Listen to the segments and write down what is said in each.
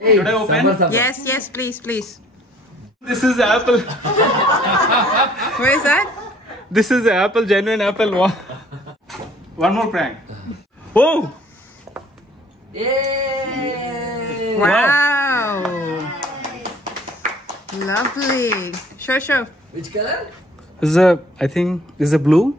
Hey, should I open? Yes, yes, please, please. This is Apple. Where is that? This is Apple, genuine Apple. One more prank. Oh! Yay! Wow! Lovely. Show. Which color? This is I think this is blue.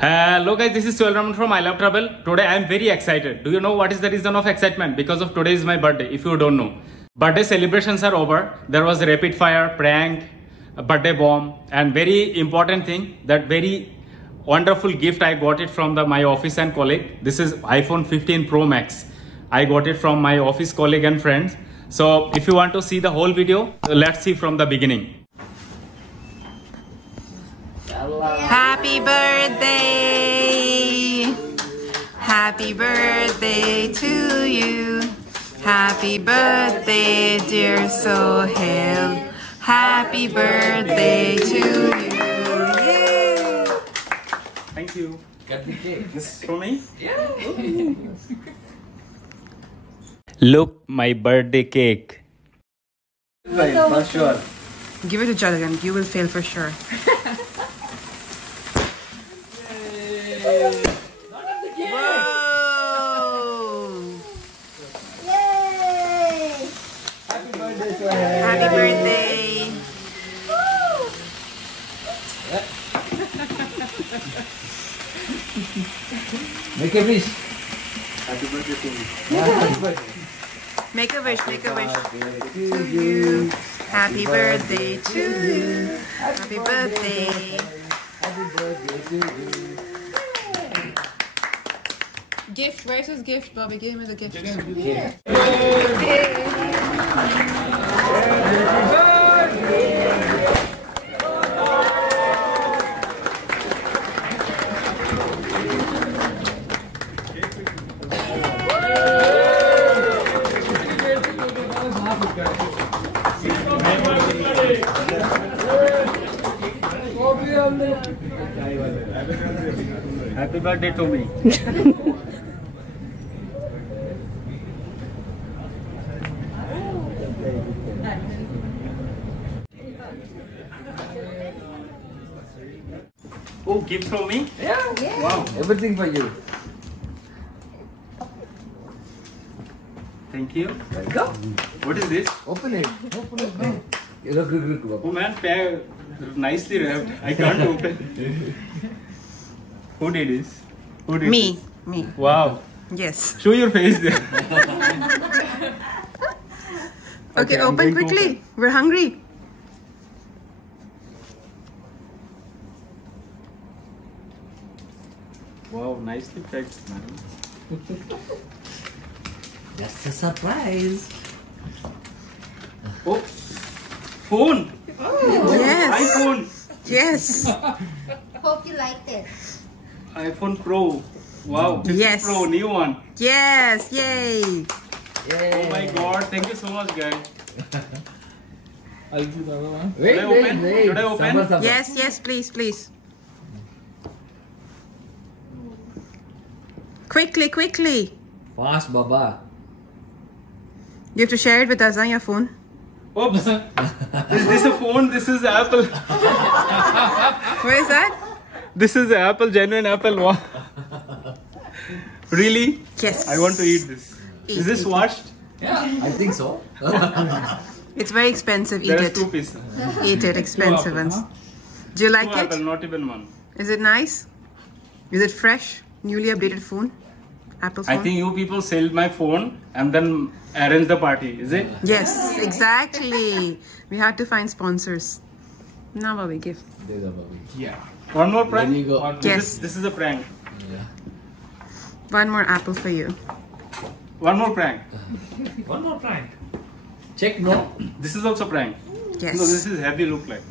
Hello guys, this is Raman from I Love Travel. Today I am very excited. Do you know what is the reason of excitement? Because of today is my birthday, if you don't know. Birthday celebrations are over. There was a rapid fire, prank, a birthday bomb, and very important thing, that very wonderful gift I got it from my office and colleague. This is iPhone15 Pro Max. I got it from my office colleague and friends. So if you want to see the whole video, let's see from the beginning. Happy birthday! Happy birthday to you. Happy birthday, dear Sohail. Happy birthday to you. Yay! Thank you. Cut the cake. This is for me? Yeah. Look, my birthday cake. Right, for sure. Give it to Jalagan. You will fail for sure. Happy birthday! Make a wish. Happy birthday to me. Happy birthday. Make a wish, make a wish. To you. Happy birthday to you. Happy birthday. Happy birthday to you. Gift, where's his gift, Bobby? Give me the gift. Yeah. Happy birthday to me. Oh, gift from me? Yeah. Wow. Everything for you. Thank you. Welcome. What is this? Open it. Open it. Look. Oh man, nicely wrapped. I can't open. Who did this? Who did Me. this? Me. Wow. Yes. Show your face there. Okay, I'm open going to quickly. open. We're hungry. Wow, nicely packed, man. That's a surprise. Oh, phone. Yes. iPhone. Yes. Hope you liked it. iPhone Pro. Wow. 15 Yes. Pro, new one. Yes. Yay. Yay. Oh my God! Thank you so much, guys. Wait. Should I open? Should I open? Sabar. Yes, please. Quickly. Fast, Baba. You have to share it with us on your phone. Oops. Is this a phone? This is Apple. Where is that? This is Apple, genuine Apple. Wow. Really? Yes. I want to eat this. Is this Eat. washed? Yeah, I think so. It's very expensive. Eat There is it. 2 pieces. Eat it. Expensive ones. Do you like Two Apple, it? not even one. Is it nice? Is it fresh? Newly updated phone? Apple phone? I think you people sell my phone and then arrange the party. Is it? Yes, exactly. We had to find sponsors. Now what we give. Yeah. One more prank? There you go. Or Yes. This is a prank. Yeah. One more apple for you. One more prank. One more prank. Check, no? This is also prank. Yes. No, this is heavy look like.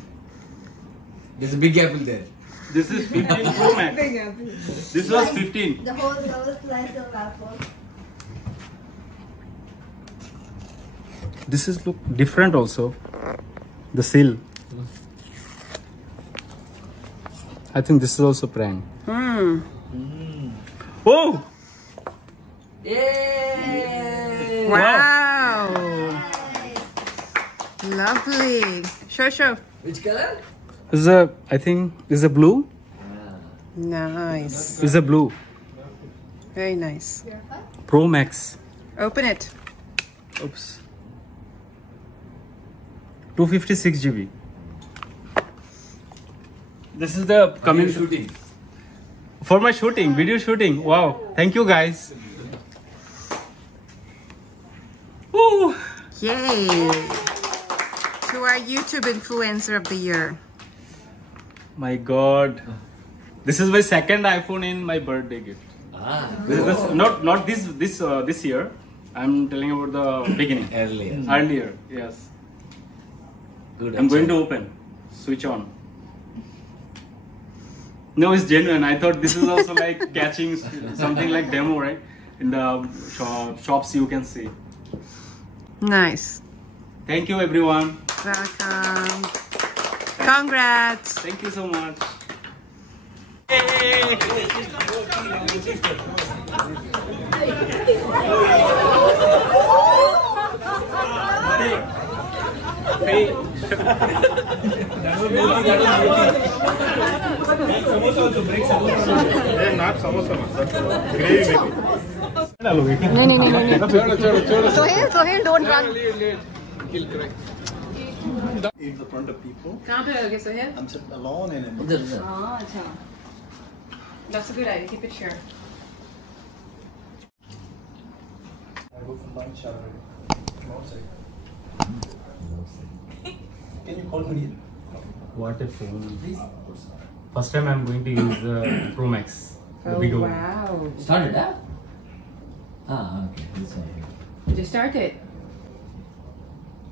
There's a big apple there. This is 15 Pro Max. This was 15. The whole slice of apple. This is look different also. The seal. I think this is also prank. Oh! Yay! Wow. Lovely. Show. Which color? Is a, I think, is a blue. Nice. Is a blue. Very nice. Pro Max. Open it. Oops. 256 GB. This is the coming shooting. for my shooting, video shooting. Wow. Thank you guys. Woo. Yay. To our YouTube Influencer of the Year. My God. This is my second iPhone in my birthday gift. This is not this year. I'm telling about the beginning. Earlier, yes. Good. I'm going to open. Switch on. No, it's genuine. I thought this is also like catching something like demo, right? In the shops you can see. Nice. Thank you, everyone. Welcome. Congrats. Thank you so much. Not samosa, gravy maybe. No. Sohail, don't run. In the front of people, कहाँ पे होगे Sohail? I'm sitting alone in it. हाँ अच्छा. That's a good idea. Keep it short. I go for lunch already. Can you call me? What a phone. First time I'm going to use the Pro Max. The Oh big one. wow. Started, huh? Okay. This one here. Did you start it?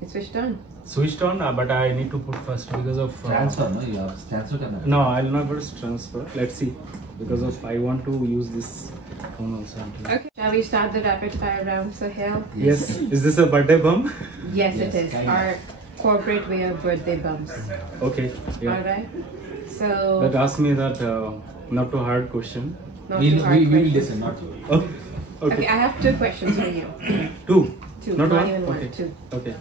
It's switched on. Switched on, but I need to put first because of Transfer, no? You have transfer camera. No, I'll not first transfer. Let's see, because of I want to use this phone also. Okay. Shall we start the rapid fire round, Sohail? Yes. Is this a birthday bump? Yes, Yes, it is. kind of. Our corporate way of birthday bumps. Okay. Yeah. All right. So. That asked me that not too hard question. not We too hard will questions. listen, not you. Okay. Okay, I have two questions for you. Two. Two, Not not one. even one, Okay. two. Okay.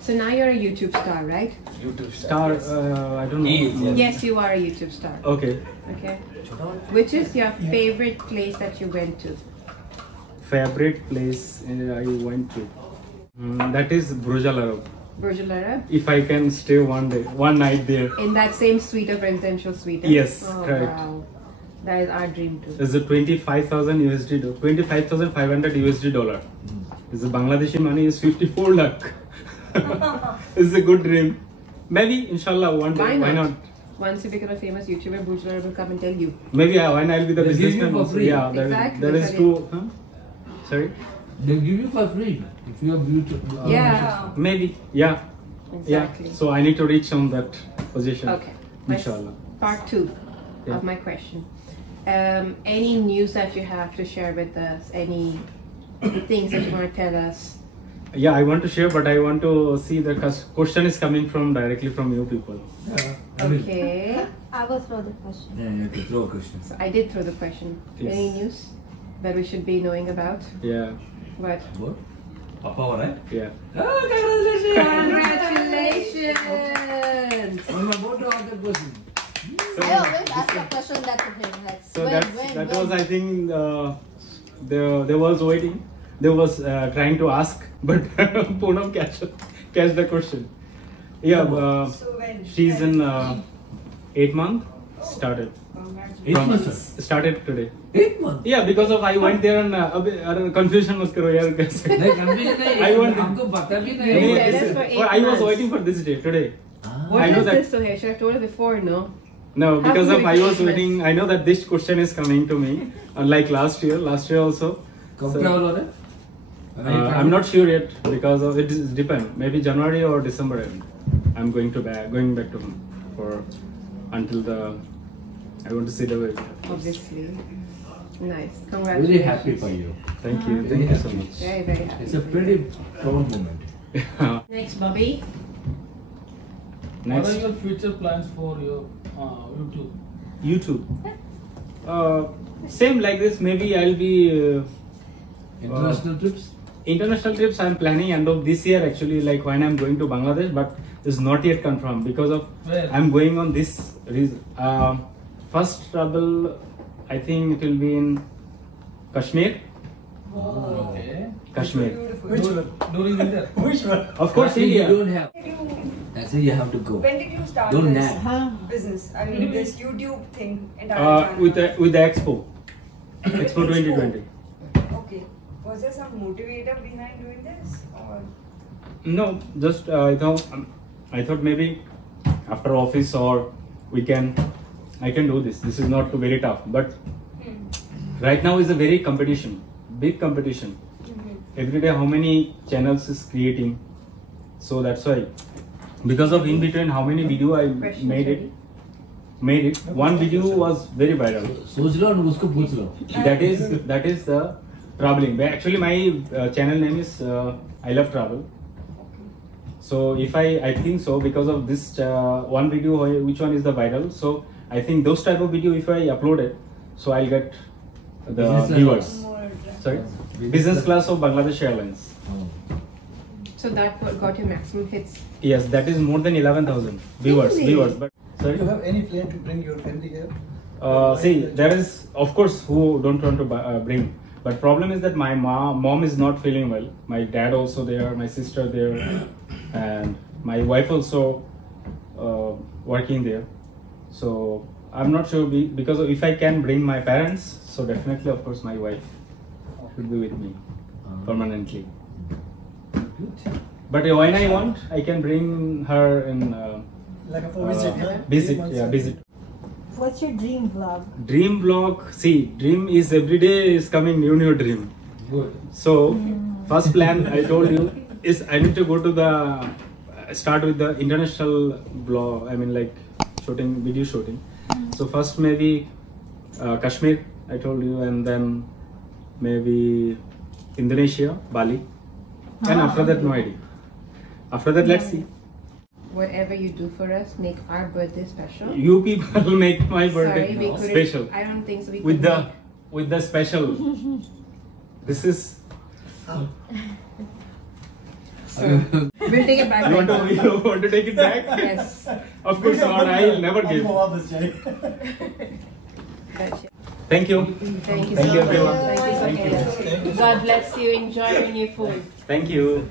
So now you're a YouTube star, right? YouTube Star. I don't know. He is, yes. Yes, you are a YouTube star. Okay. Okay. Which is your favorite place that you went to? Favorite place I went to. That is Burj Al Arab. Burj Al Arab? If I can stay one night there. In that same suite of residential suite? eh? Yes, Oh, correct. wow. That is our dream too. It's a 25,000 USD, 25,500 USD dollar. It's a Bangladeshi money is 54 lakh. It's a good dream. Maybe, inshallah, one day. Why not? Once you become a famous YouTuber, Burj Al Arab will come and tell you. Maybe when I'll be the They'll give you businessman for also. free. Yeah, Exactly, there is that's two. Huh? Sorry? They give you for free if you are beautiful. Yeah. Maybe. Yeah. Exactly. Yeah. So I need to reach on that position. Okay. My Inshallah. Part two Yeah. of my question. Any news that you have to share with us? Any things that you want to tell us? Yeah, I want to share, but I want to see the question is coming from directly from you people. Okay. I will throw the question. Yeah, you have to throw a question. So I did throw the question. Yes. Any news that we should be knowing about? Yeah. What? What? Papa, right? Yeah. Oh, congratulations! Congratulations! I'm about to ask that question. I always ask a question that to him. Like, So when, that when? was, I think, they was waiting. They was trying to ask, but Poonam catch the question. Yeah, she's in 8 months. Started. 8 months? Started today. 8 months? Yeah, because of I went there and confusion was karo yaar kaise. नहीं confusion नहीं I want- हमको पता भी You नहीं said This us is- for 8 I was months. waiting for this day today. What I know is that- this, Sohail? Should have told us before, no? No, because Happy of I was Christmas. waiting. I know that this question is coming to me, unlike last year. Last year also. कब So, travel हो रहा है? I'm not sure yet because of it is depend. Maybe January or December. I'm going back to home for until the. I want to see the way. Obviously. Nice. Very Congratulations. happy for you. Thank you so much. Very, very happy. It's a pretty proud moment. Next, Bobby. What are Next, your future plans for your YouTube? YouTube. Same like this. Maybe I'll be. International trips? international trips I'm planning end of this year actually, like when I'm going to Bangladesh, but it's not yet confirmed because of Where? I'm going on this reason. First travel, I think it will be in Kashmir. Okay. Kashmir. Which one? During winter. Which one? Of course, You India. don't have. That's it. You have to go. When did you start Don't this nag. business? I mean, this YouTube thing, entire With channel. the Expo. Expo 2020. Okay. Was there some motivator behind doing this, or? No, just I thought maybe after office or I can do this. This is not very tough, but right now is a very big competition. Every day, how many channels is creating? So that's why, because of in between, how many video I made it. One video was very viral. सोच लो और उसको पूछ लो. That is the traveling. Actually, my channel name is I Love Travel. So if I think so, because of this one video, which one is the viral? So I think those type of video, if I upload it, so I'll get the Business viewers. More attractive. Sorry, business class of Bangladesh Airlines. Oh. So that what got your maximum hits. Yes, that is more than 11,000 viewers. Really? Viewers, but Do sorry. you have any plan to bring your family here? See, there is of course who don't want to bring, but problem is that my mom is not feeling well. My dad also there, my sister there, and my wife also working there. So I'm not sure because if I can bring my parents, so definitely of course my wife should be with me permanently. Good. But when I want, I can bring her in Like a visit, huh? visit. 3 months Yeah, ago. visit. What's your dream vlog? Dream vlog. See, dream is every day is coming new dream. Good. So first plan I told you is I need to go to start with the international vlog. I mean like video shooting. So first maybe Kashmir I told you, and then maybe Indonesia, Bali, and after that no idea. After that let's see. Whatever you do for us, make our birthday special. You people make my birthday Sorry, we couldn't. special I don't think so. We with could the special. This is. So we'll take it back. You want to take it back? Yes. Of course not. I'll never give. Gotcha. Thank you. Thank you Thank so you, much. everyone. Thank you so much. God bless you. Enjoy your new food. Thank you.